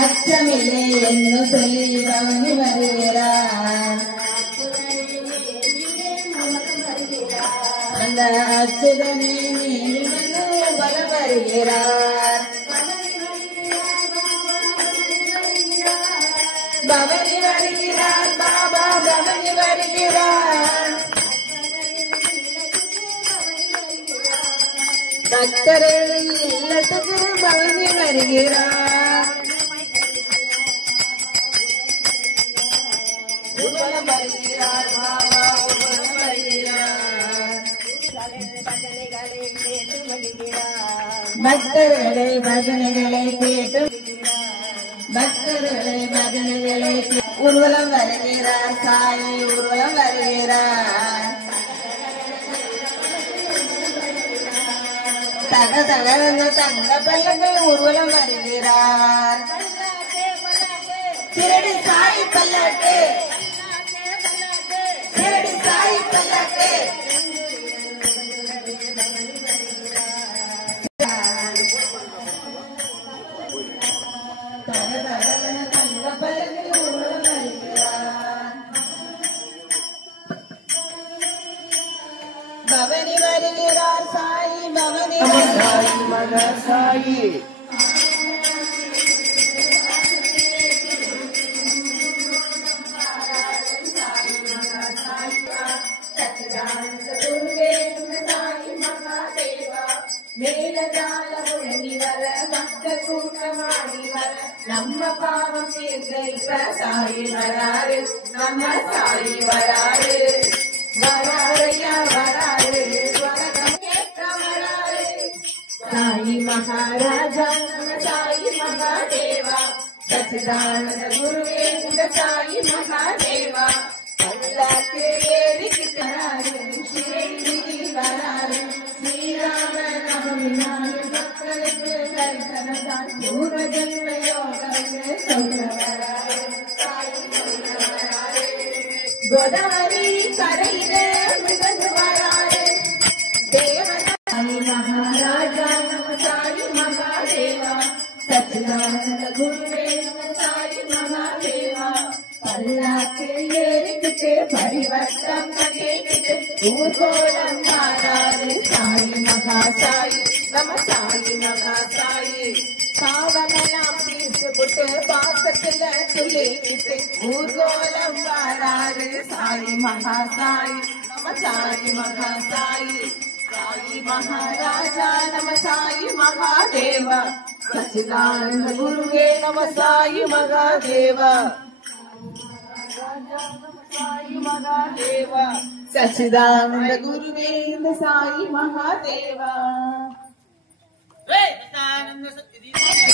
அச்சமில்லை என்று சொல்லி பவனி வருகிறார். அந்த அச்சுதனே நீங்களும் பலம் வருகிறார். பவனி வருகிறார் பாபா பவனி வருகிறார். பக்தர்கள் இல்லத்துக்கு பவனி வருகிறார். ஊர்வலம் வருகிறார் பாபா ஊர்வலம் வருகிறார். பக்தர்களை பஜனைகளை கேட்டு பக்தர்களை பஜனைகளை ஊர்வலம் வருகிறார். சாயி ஊர்வலம் வருகிறார். தக தகர்ந்த தங்க பல்லக்கு ஊர்வலம் வருகிறார். சிரடி சாய் பல்லக்கு சிரடி சாய் பல்லக்கு பவனி வருகிறார் சாயி பவனி சாயி மேலதால உழங்கி வர மக்கள் கூட்டமாடி வர நம்ம பாவம் தீர்க்க இப்ப சாயி வராரு. நம்ம சாயி வராரு வராரையா வராரு. உலகம் கேட்க வராரு. சாயி மகாராஜா நம்ம சாயி மகாதேவா. சச்சிதானந்த குருவே இந்த சாயி மகாதேவா. பல்லாக்கு ஏறிக்கிட்டாரு ஷிரடி வராரு. ஸ்ரீராம நவமி நாள் மக்களுக்கு தரிசனதான் பூர்வ ஜென்ம யோகமே சொல்ல வராரு. கோதாவரி கரையில மிதந்து வராரு. தேவதாயி மகாராஜா நம்ம சாயி மகாதேவா. சச்சிதானந்த குருவே நம்ம சாயி மகாதேவா. பல்லாக்கு ஏறிக்கிட்டு பரிவர்த்தம் பண்ணிக்கிட்டு ஊர்கோலம் மாறாரு. சாயி மகா சாயி நம்ம சாயி மகா சாயி. பாவமெல்லாம் தீர்த்து விட்டு பாசத்துல துள்ளிக்கிட்டு ஊர்கோலம் வாராரு. சாயி மகா சாயி நம்ம சாயி மகா சாயி. சாயி மகாராஜா நம்ம சாயி மகாதேவா. சச்சிதானந்த குருவே நம்ம சாயி மகாதேவா. சாயி மகாதேவா. சச்சிதானந்த குருவே இந்த சாயி மகாதேவா.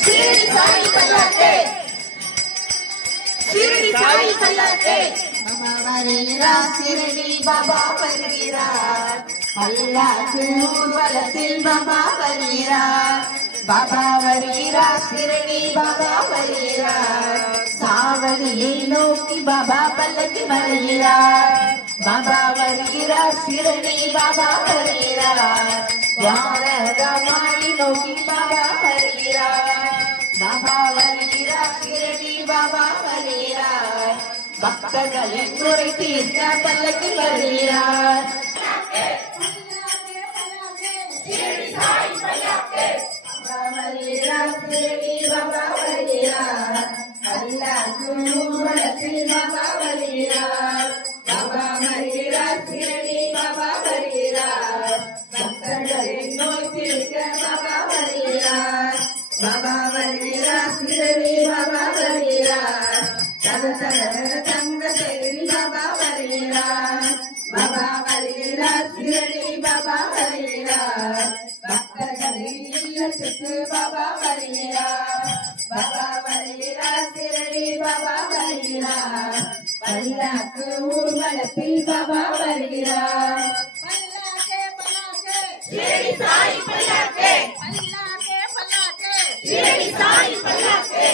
शिरडी साई पल्लाके शिरडी साई पल्लाके बाबा वरीरा शिरडी बाबा वरीरा. पल्लाக்கு ஊர்வலத்தில் பாபா வருகிறார். பாபா வருகிறார் शिरडी பாபா வருகிறார். சாவடியை நோக்கி பாபா பல்லக்கு வருகிறார். பாபா வருகிறார் शिरडी பாபா வருகிறார். வாரகமாடி நோக்கி பாபா வருகிறார். பாபா வருகிறார் शिरडी பாபா வருகிறார். பக்தர்களின் குறை தீர்க்க பல்லக்கு வருகிறார். शिरडी साई पल्लाके बाबा வருகிறார் शिरडी बाबा வருகிறார். பல்லாக்கு ஊர்வலத்தில் பாபா வருகிறார். பாபா வருகிறார் शिरडी பாபா வருகிறார். பக்தர்களின் நோய் தீர்க்க பாபா வருகிறார். பாபா வருகிறார் शिरडी பாபா வருகிறார். தங்க செயலி பாபா வருகிறார். பாபா வருகிறார் शिरडी பாபா வருகிறார். பக்தர்களின் இல்லத்துக்கு பாபா வருகிறார். பாபா வருகிறார் शिरडी பாபா வருகிறார். பல்லாக்கு ஊர்வலத்தில் பாபா வருகிறார். शिरडी साई पल्लाके शिरडी साई पल्लाके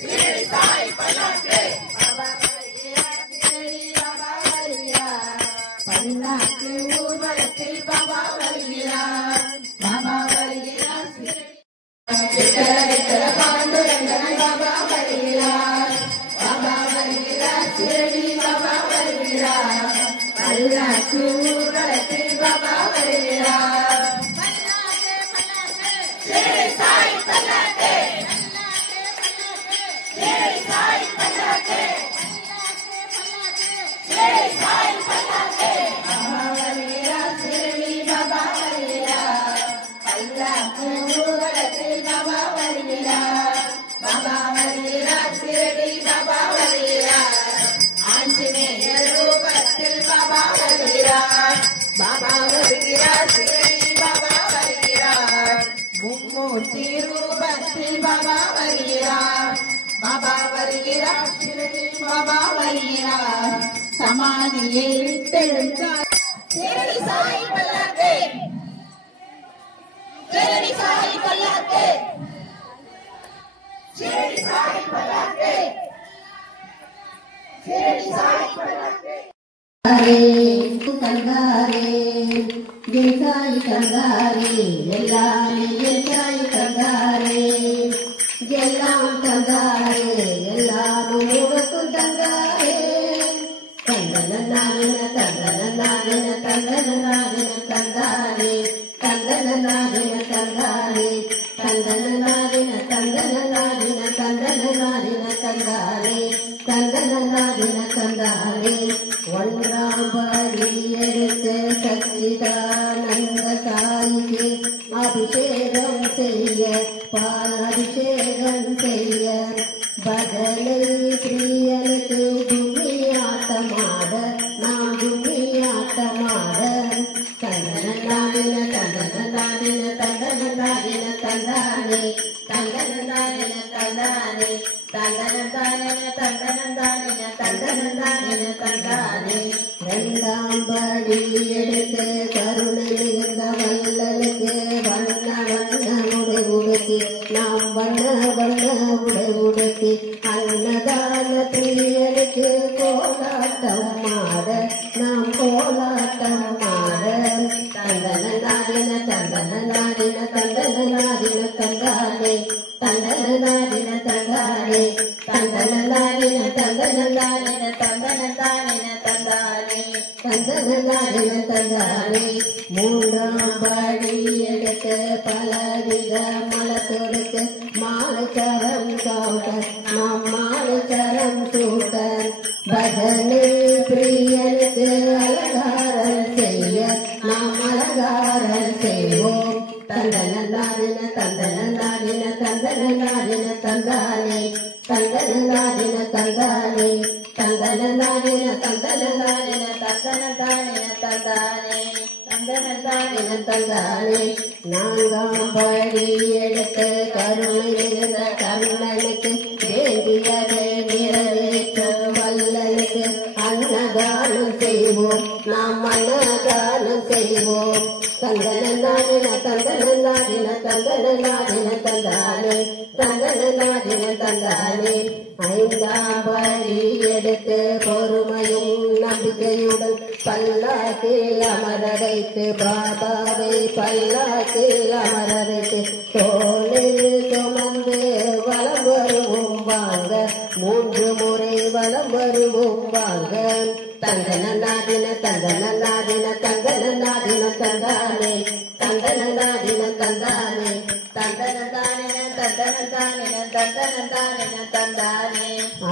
शिरडी साई पल्लाके बाबा வருகிறார் शिरडी बाबा வருகிறார். பல்லாக்கு ஊர்வலத்தில் பாபா வருகிறார். பாபா வருகிறார் शिरडी शिरडी बाबा வருகிறார் பல்லாக்கு ஊர்வலத்தில் பாபா வருகிறார் शिरडी साई पल्लाके शिरडी साई पल्लाके शिरडी साई पल्लाके बाबा வருகிறார் शिरडी बाबा வருகிறார் பல்லாக்கு ஊர்வலத்தில் பாபா வருகிறார் बाबा வருகிறார் शिरडी बाबा வருகிறார் ஆஞ்சநேயர் ரூபத்தில் பாபா வருகிறார் बाबा வருகிறார் शिरडी बाबा வருகிறார் மும்மூர்த்தி ரூபத்தில் பாபா வருகிறார் बाबा வருகிறார் शिरडी बाबा வருகிறார் சமாதியை விட்டெழுந்தார் शिरडी साई पल्लाके शिरडी साई पल्लाके शिरडी साई पल्लाके शिरडी साई पल्लाके कंगारे जैसाई कंगारे எல்லாமே ஜெய்சாய் कंगारे எல்லாம் कंगारे எல்லாரும் உனக்கு कंगारे கந்தனநாதன கந்தனநாதன கந்தனநாதன கந்தாரே கந்தனநாதன கந்தாரே கந்தனநாதன கந்தனநாதன கந்தனநாதன கந்தாரே கந்தனநாதன கந்தாரே ஒன்றாம் படி எடுத்து சச்சிதானந்த சாயிக்கு அபிஷேகம் செய்ய பாலாபிஷேகம் செய்ய பஜனை பிரியனுக்கு கும்மியாட்டமாட நாம் கும்மியாட்டமாட கந்தனநாதின கந்தனநாதின கந்தனநாதின கந்தானே கந்தனநாதின கந்தானே கந்தனநாதின கந்தனநாதின கந்தனநாதின கந்தானே இரண்டாம் படி எடுத்து கருணை மிகுந்த வல்லலுக்கு வண்ண வண்ண உடை உடுத்தி நாம் வண்ண வண்ண உடை உடுத்தி அன்னதான பிரியனுக்கு கோலாட்டம் ஆட நாம் கோலாட்டம் ஆட தந்தனநாதின தந்தனநாதின தந்தனநாதின தந்தானே தந்தனநாதின தந்தானே தந்தனநாதின தந்தனநாதின தந்தனநாதின தந்தானே தந்தனநாதின தந்தானே மூன்றாம் படி எடுத்து பலவித மலத்தொடுத்து மாலைச்சரம் காட்ட நாம் மாலைச்சரம் சூட்ட பஜனை பிரியனுக்கு அலங்காரம் செய்ய நாம் அலங்காரம் செய்வோம் தந்தனநாதின தந்தனநாதின தந்தனநாதின தந்தானே தந்தனநாதின தந்தானே தந்தனநாதின தந்தனநாதின தந்தனநாதின தந்தானே தந்தனநாதின தந்தானே நான்காம் படி எடுத்து கருணை மிகுந்த கண்ணனுக்கு வேண்டியதை நிறைவேற்றும் வல்லனுக்கு அன்னதானம் செய்வோம் நாம் அன்னதானம் செய்வோம் தந்தனநாதின தந்தனநாதின தந்தனநாதின தந்தானே தந்தனநாதின தந்தானே ஐந்தாம் படி எடுத்து பொறுமையும் நம்பிக்கையுடன் பல்லாக்கில் அமர வைத்து பாபாவை பல்லாக்கில் அமர வைத்து தோளில் சுமந்து வலம் வருவோம் வாங்க 3 முறை வலம் வருவோம் வாங்க தந்தனநாதின தந்தனநாதின தந்தனநாதின தந்தானே தந்தனநாதின தந்தானே தந்தனநாதின தந்தனநாதின தந்தனநாதின தந்தானே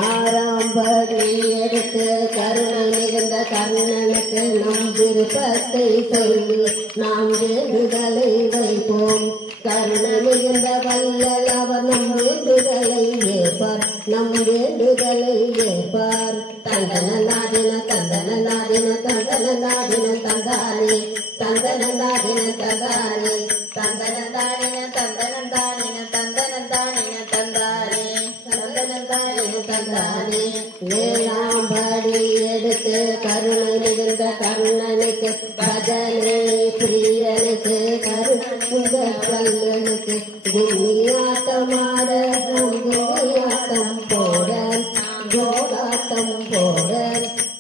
ஆறாம் படி எடுத்து கருணை மிகுந்த கர்ணனுக்கு நம் விருப்பத்தை சொல்லி நாம் வேண்டுதலை வைப்போம் கருணை மிகுந்த வல்லல் அவர் நம் வேண்டுதலை ஏற்பார் நம் வேண்டுதலை ஏற்பார் தந்தனநாதின தந்தனநாதின தந்தனநாதின தந்தானே தந்தனநாதின தந்தானே தந்தனநாதின தந்தனநாதின தந்தனநாதின தந்தானே தந்தனநாதின தந்தானே ஏழாம் படி எடுத்து கருணை மிகுந்த கர்ணனுக்கு பஜனை பிரியனுக்கு கருணை வல்லனுக்கு கும்மியாட்டமாட கும்மியாட்டம் போட கோலாட்டம் போட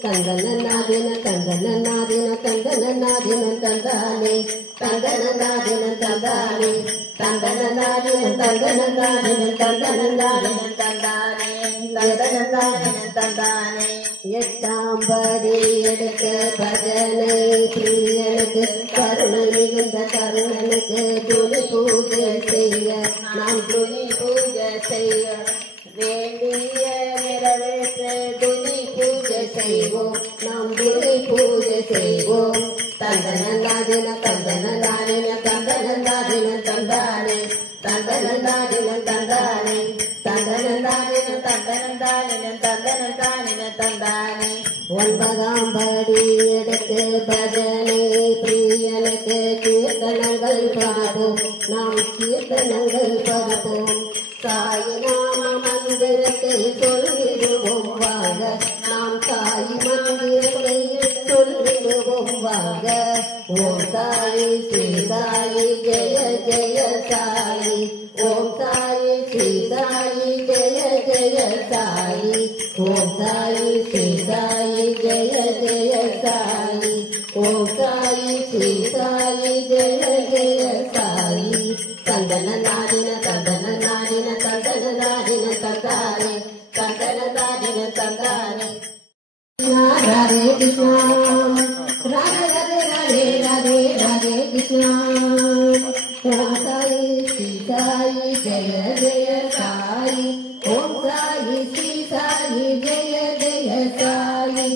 தந்தனநாதின தந்தனநாதின தந்தனநாதின தந்தானே தந்தனநாதின தந்தானே தந்தனநாதின தந்தனநாதின தந்தனநாதின தந்தானே தந்தனநாதின தந்தானே எட்டாம் படி எடுக்க பஜனை பிரியனுக்கு கருணை மிகுந்த கருணனுக்கு துணி பூஜை செய்ய நாம் துணி பூஜை செய்ய வேண்டிய நிறைவேற்ற துணி பூஜை செய்வோம் நாம் துணி பூஜை செய்வோம் தந்தனந்தாதின தந்தனந்தாதின தந்தனந்தாதின தந்தானே தந்தனந்தாதின தந்தானே தந்தனந்தாதின தந்தனந்தாதின தந்தனந்தாதின தந்தானே ஒன்பதாம் படி எடுத்து பஜனை பிரியனுக்கு கீர்த்தனங்கள் பாடுவோம் நாம் கீர்த்தனங்கள் பாடுவோம் சாய் நாம மந்திரத்தை சொல்லிடுவோம் வாங்க நாம் சாய் மந்திரத்தை சொல்லிடுவோம் வாங்க ஓம் சாயி ஸ்ரீ சாயி ஜெய ஜெய சாயி ஓம் சாயி ஸ்ரீ சாயி ஜெய ஜெய சாயி ஓம் சாயி ஸ்ரீ சாயி ஜெய ஜெய சாயி ஓம் சாயி ஸ்ரீ சாயி ஜெய ஜெய சாயி தந்தன நாடின தந்தன நாடின தந்தன நாடின தந்தானே தந்தன நாடின தந்தானே ராதே கிருஷ்ணா ராதே ராதே ராதே ராதே ராதே கிருஷ்ணா ஓம் சாயி ஸ்ரீ சாயி ஜெய ஜெய சாயி ஓம் சாயி ஸ்ரீ சாயி ஜெய ஜெய சாயி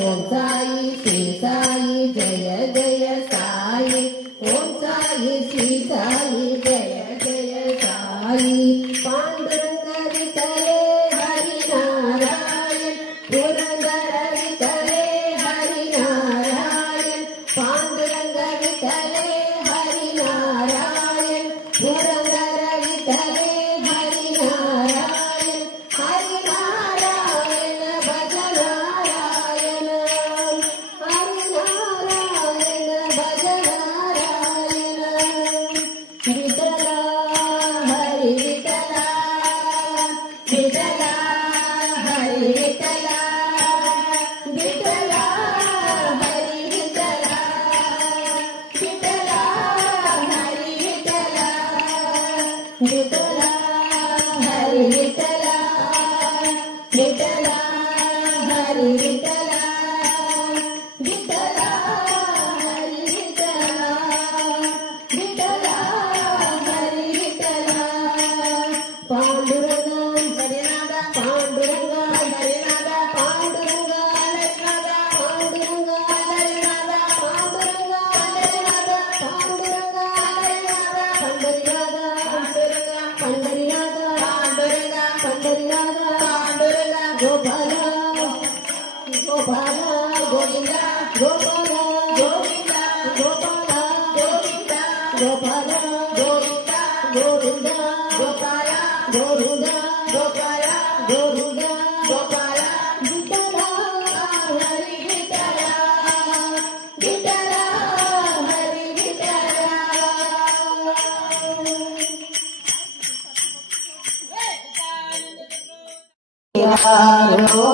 ஓம் சாயி ஸ்ரீ சாயி ஜெய ஜெய சாயி ஓம் சாயி ஸ்ரீ சாயி ஜெய ஜெய சாயி பாண்டுரங்க விட்டலே ஹரி நாராயண் புரந்தர விட்டலே ஹரி நாராயண் பாண்டுரங்க விட்டலே ஹரி நாராயண் புரந்தர விட்டலே ஹரி நாராயண் ஹரி நாராயண பஜ நாராயண ஹரி நாராயண பஜ நாராயண விட்டலா ஹரி விட்டலா விட்டலா ஹரி விட்டலா விட்டலா ஹரி விட்டலா விட்டலா ஹரி விட்டலா விட்டலா ஹரி விட்டலா விட்டலா ஹரி விட்டலா விட்டலா ஹரி விட்டலா விட்டலா ஹரி விட்டலா பாண்டுரங்கா ஹரிநாதா பாண்டுரங்கா ஹரிநாதா பாண்டுரங்கா ஹரிநாதா பாண்டுரங்கா ஹரிநாதா பாண்டுரங்கா ஹரிநாதா பாண்டுரங்கா ஹரிநாதா பண்டரிநாதா பாண்டுரங்கா பண்டரிநாதா பாண்டுரங்கா பண்டரிநாதா பாண்டுரங்கா கோபாலா கோபாலா கோவிந்தா கோபாலா கோவிந்தா கோபாலா கோவிந்தா கோபாலா கோவிந்தா கோவிந்தா கோபாலா கோவிந்தா கோபாலா கோவிந்தா கோபாலா விட்டலா ஹரி விட்டலா விட்டலா ஹரி விட்டலா யாரோ